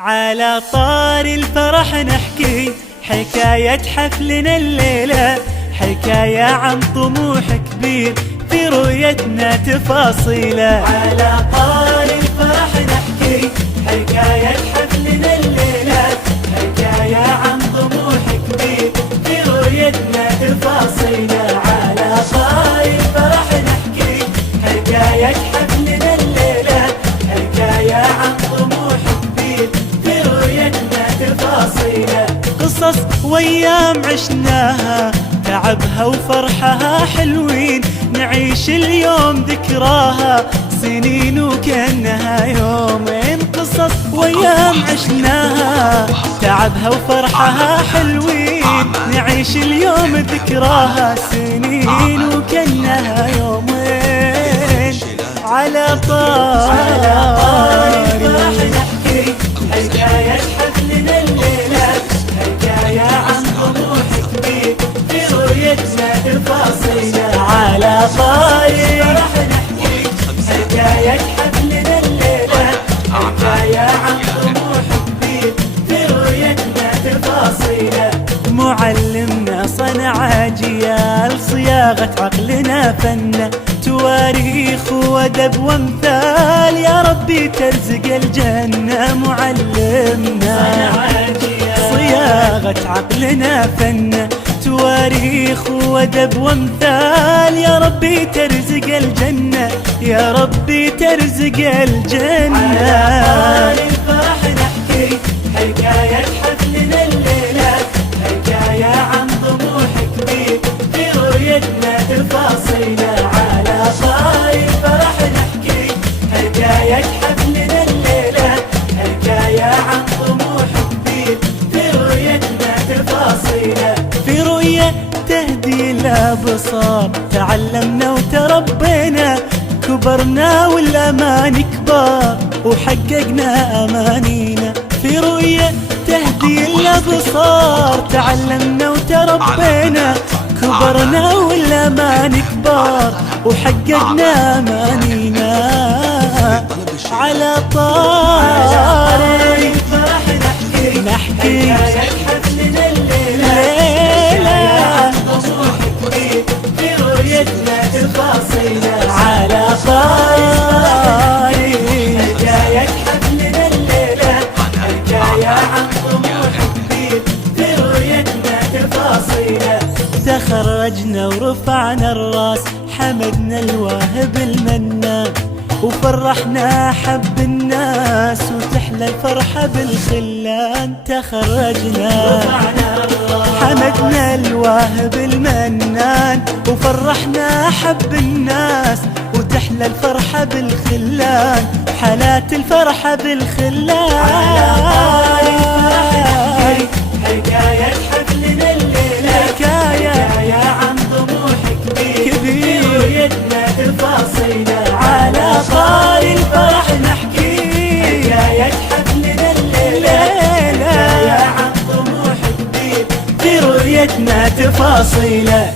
على طار الفرح نحكي حكاية حفلنا الليلة، حكاية عن طموح كبير في رؤيتنا تفاصيله. على طار الفرح نحكي حكاية حفلنا الليلة، حكاية عن طموح كبير في رؤيتنا تفاصيله. على طار الفرح نحكي حكاية حفلنا الليلة، حكاية عن طموح كبير في رؤيتنا تفاصيله. قصص وايام عشناها تعبها وفرحها حلوين، نعيش اليوم ذكراها سنين وكأنها يومين. قصص وايام عشناها تعبها وفرحها حلوين، نعيش اليوم ذكراها سنين وكأنها يومين. على طار الفرح نحكي حكاية حفلنا الليلة، حكاية عن طموح كبير في رؤيتنا تفاصيله. على طار الفرح نحكي حكاية حفلنا الليلة، حكاية عن طموح كبير في رؤيتنا تفاصيله. معلمنا صنع أجيال صياغة عقلنا فن، تواريخ وأدب وامثال يا ربي ترزق الجنة. معلمنا صياغة عقلنا فن، تواريخ وأدب وامثال يا ربي ترزق الجنة، يا ربي ترزق الجنة. على طار الفرح نحكي حكاية حفلنا الليلة، حكاية عن طموح كبير في رؤيتنا تفاصيله. على طار الفرح نحكي حكاية حفلنا الليلة، حكاية عن طموح كبير في رؤيتنا تفاصيله. في رؤية تهدي الأبصار تعلمنا وتربينا، كبرنا والأمان كبار وحققنا أمانينا. في رؤية تهدي الأبصار تعلمنا وتربينا، كبرنا والأمان كبار وحققنا أمانينا. على طار الفرح نحكي حكاية حفلنا الليلة، عن طموح كبير في رؤيتنا تفاصيله. على طار حكاية حفلنا الليلة، حكاية عن طموح كبير في رؤيتنا تفاصيله. تخرجنا ورفعنا الراس حمدنا الواهب المنان، وفرحنا حب الناس وتحلى الفرحة بالخلان. تخرجنا حمدنا الواهب المنان، وفرحنا حب الناس وتحلى الفرحة بالخلان، حالات الفرحة بالخلان. حكاية حفلنا الليلة، حكاية عن طموح كبير في رؤيتنا تفاصيله. على طار الفرح نحكي حكاية حفلنا الليلة، حكاية عن طموح كبير في رؤيتنا تفاصيله.